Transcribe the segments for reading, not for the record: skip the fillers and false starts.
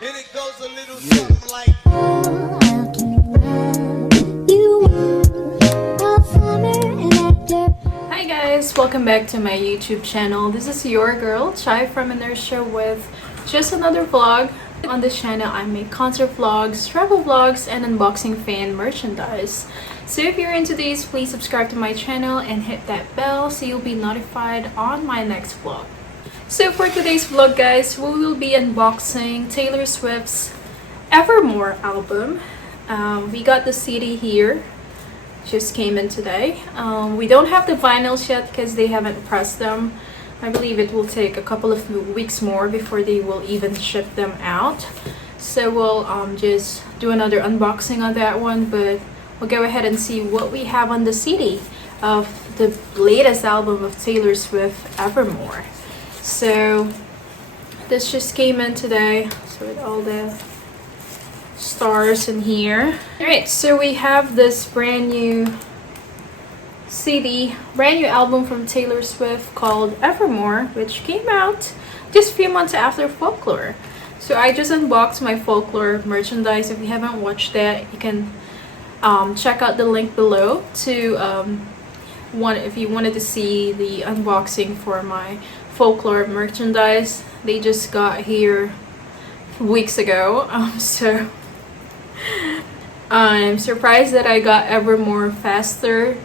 And it goes a little something like Hi guys, welcome back to my YouTube channel. This is your girl, Chai from Inertia with just another vlog. On this channel, I make concert vlogs, travel vlogs, and unboxing fan merchandise. So if you're into these, please subscribe to my channel and hit that bell so you'll be notified on my next vlog. So for today's vlog guys, we will be unboxing Taylor Swift's Evermore album. We got the CD here, just came in today. We don't have the vinyls yet because they haven't pressed them. I believe it will take a couple of weeks more before they will even ship them out. So we'll just do another unboxing on that one, but we'll go ahead and see what we have on the CD of the latest album of Taylor Swift, Evermore. So this just came in today, so with all the stars in here. Alright, so we have this brand new CD, brand new album from Taylor Swift called Evermore, which came out just a few months after Folklore. So I just unboxed my Folklore merchandise. If you haven't watched that, you can check out the link below to if you wanted to see the unboxing for my Folklore merchandise. They just got here weeks ago, so I'm surprised that I got Evermore faster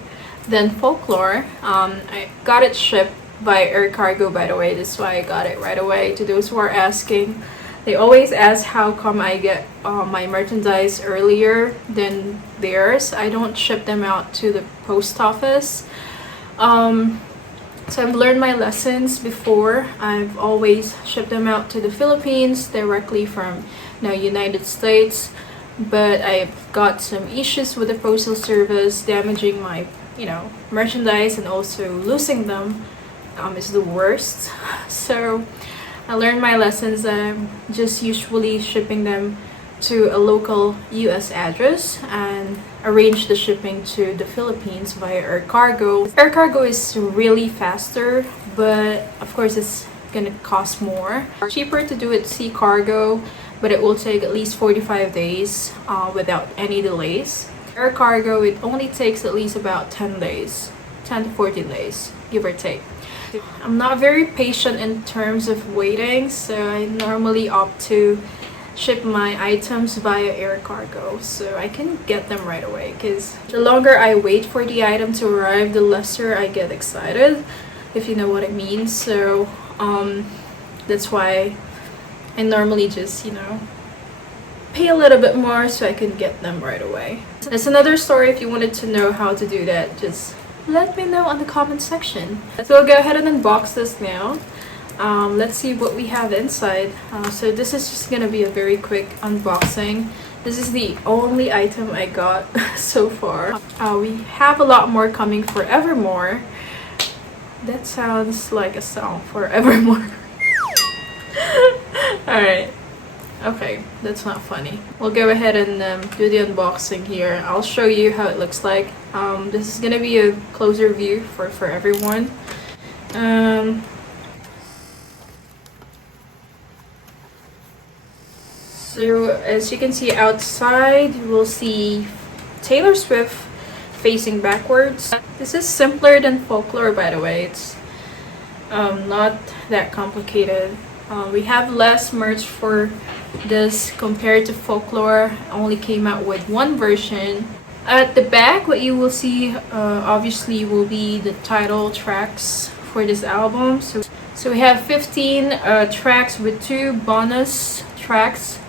than Folklore. I got it shipped by air cargo, by the way. This is why I got it right away. To those who are asking, they always ask how come I get my merchandise earlier than theirs. I don't ship them out to the post office. So I've learned my lessons before. I've always shipped them out to the Philippines directly from United States, but I've got some issues with the postal service damaging my merchandise, and also losing them is the worst. So I learned my lessons. I'm just usually shipping them to a local US address and arrange the shipping to the Philippines via air cargo. Air cargo is really faster, but of course it's gonna cost more. Cheaper to do it sea cargo, but it will take at least 45 days without any delays. Air cargo, it only takes at least about 10 days, 10 to 14 days, give or take. I'm not very patient in terms of waiting, so I normally opt to ship my items via air cargo so I can get them right away, because the longer I wait for the item to arrive, the lesser I get excited, if you know what I mean. So that's why I normally just pay a little bit more so I can get them right away. That's another story. If you wanted to know how to do that, just let me know on the comment section. So we'll go ahead and unbox this now. Let's see what we have inside. So this is just gonna be a very quick unboxing. This is the only item I got so far. We have a lot more coming for Evermore. That sounds like a song for Evermore. Alright. Okay, that's not funny. We'll go ahead and do the unboxing here. I'll show you how it looks like. This is gonna be a closer view for everyone. So as you can see outside, you will see Taylor Swift facing backwards. This is simpler than Folklore, by the way. It's not that complicated. We have less merch for this compared to Folklore. Only came out with one version. At the back, what you will see obviously will be the title tracks for this album. So we have 15 tracks with 2 bonus tracks.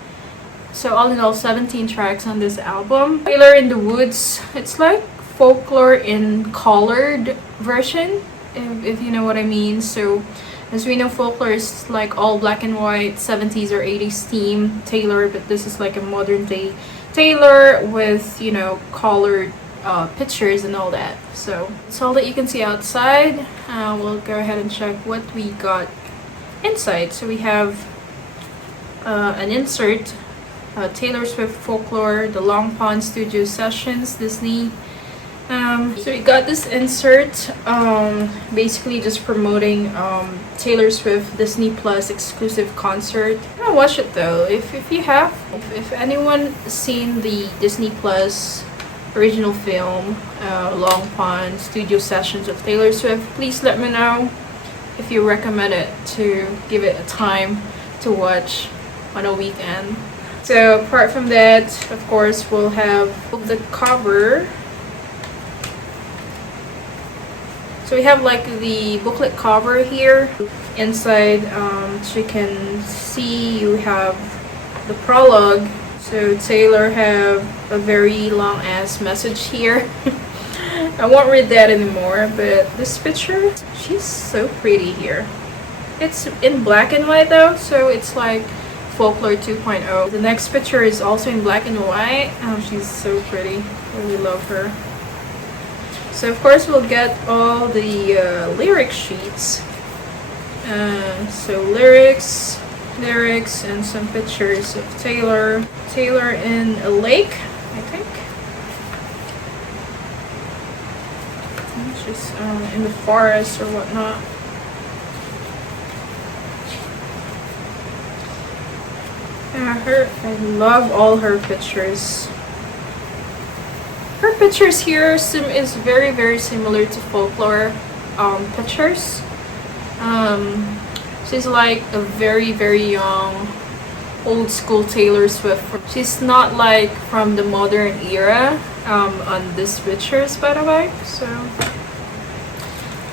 So all in all, 17 tracks on this album. Taylor in the Woods, it's like Folklore in colored version, if you know what I mean. So as we know, Folklore is like all black and white, 70s or 80s theme Taylor, but this is like a modern day Taylor with colored pictures and all that. So it's all that you can see outside. We'll go ahead and check what we got inside. So we have an insert, Taylor Swift Folklore, the Long Pond Studio Sessions, Disney. So we got this insert, basically just promoting Taylor Swift Disney Plus exclusive concert. haven't watched it though. If you have, if anyone seen the Disney Plus original film, Long Pond Studio Sessions of Taylor Swift, please let me know if you recommend it to give it a time to watch on a weekend. So apart from that, of course, we'll have the cover. So we have like the booklet cover here. Inside, so you can see you have the prologue. So Taylor have a very long ass message here. I won't read that anymore, but this picture, she's so pretty here. It's in black and white though, so it's like Folklore 2.0. The next picture is also in black and white. Oh, she's so pretty. Really love her. So of course we'll get all the lyric sheets. So lyrics, and some pictures of Taylor. Taylor in a lake, I think. She's in the forest or whatnot. Yeah, I love all her pictures. Her pictures here is very, very similar to Folklore pictures. She's like a very, very young, old school Taylor Swift. She's not like from the modern era on these pictures, by the way. So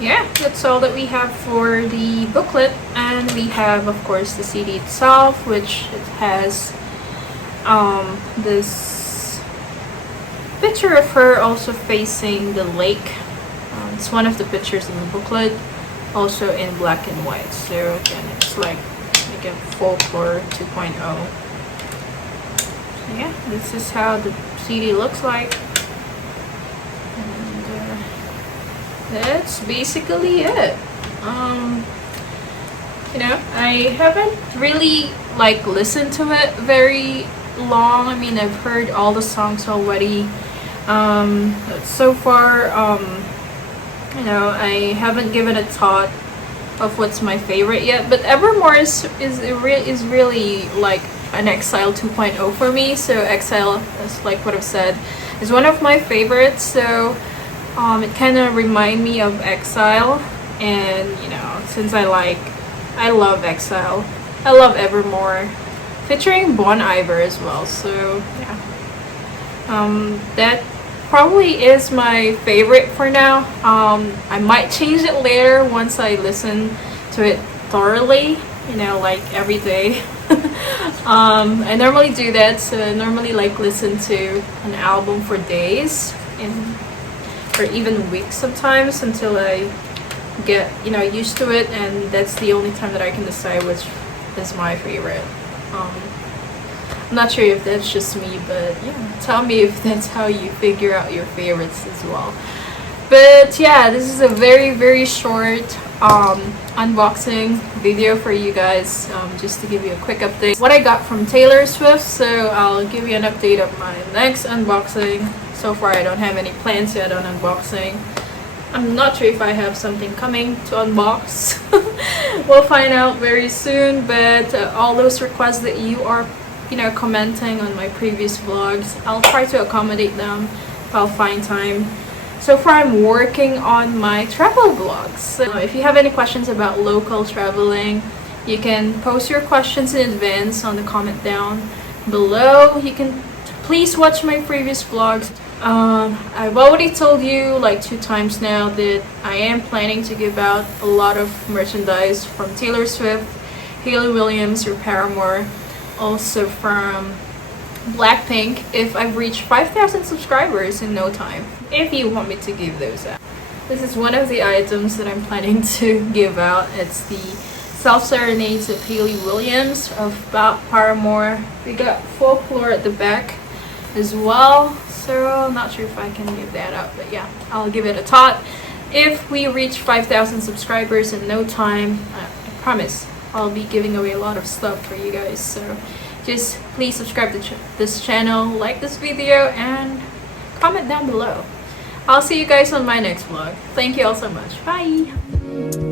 yeah, that's all that we have for the booklet. And we have, of course, the CD itself, which it has this picture of her also facing the lake. It's one of the pictures in the booklet, also in black and white. So again, it's like a Folklore 2.0. So yeah, this is how the CD looks like. And that's basically it. You know, I haven't really like listened to it very long. I mean, I've heard all the songs already. So far, you know, I haven't given a thought of what's my favorite yet. But Evermore is really like an Exile 2.0 for me. So Exile, is like what I've said, is one of my favorites. So it kind of remind me of Exile, and you know, since I love Exile, I love Evermore, featuring Bon Iver as well. So yeah, that probably is my favorite for now. I might change it later once I listen to it thoroughly, you know, like every day. I normally do that, so I normally like listen to an album for days or even weeks sometimes until I get, you know, used to it, and that's the only time that I can decide which is my favorite. I'm not sure if that's just me, but yeah, tell me if that's how you figure out your favorites as well. But yeah, this is a very, very short unboxing video for you guys, just to give you a quick update what I got from Taylor Swift. So I'll give you an update of my next unboxing. So far I don't have any plans yet on unboxing. I'm not sure if I have something coming to unbox. We'll find out very soon. But all those requests that you are, you know, commenting on my previous vlogs, I'll try to accommodate them if I'll find time. So far I'm working on my travel vlogs. So if you have any questions about local traveling, you can post your questions in advance on the comment down below. You can please watch my previous vlogs. I've already told you like 2 times now that I am planning to give out a lot of merchandise from Taylor Swift, Hayley Williams or Paramore, also from Blackpink if I've reached 5,000 subscribers in no time, if you want me to give those out. This is one of the items that I'm planning to give out. It's the Self-Serenades of Hayley Williams of Paramore. We got Folklore at the back as well, so I'm not sure if I can give that out, but yeah, I'll give it a thought. If we reach 5,000 subscribers in no time, I promise I'll be giving away a lot of stuff for you guys. So just please subscribe to this channel, like this video, and comment down below. I'll see you guys on my next vlog. Thank you all so much. Bye!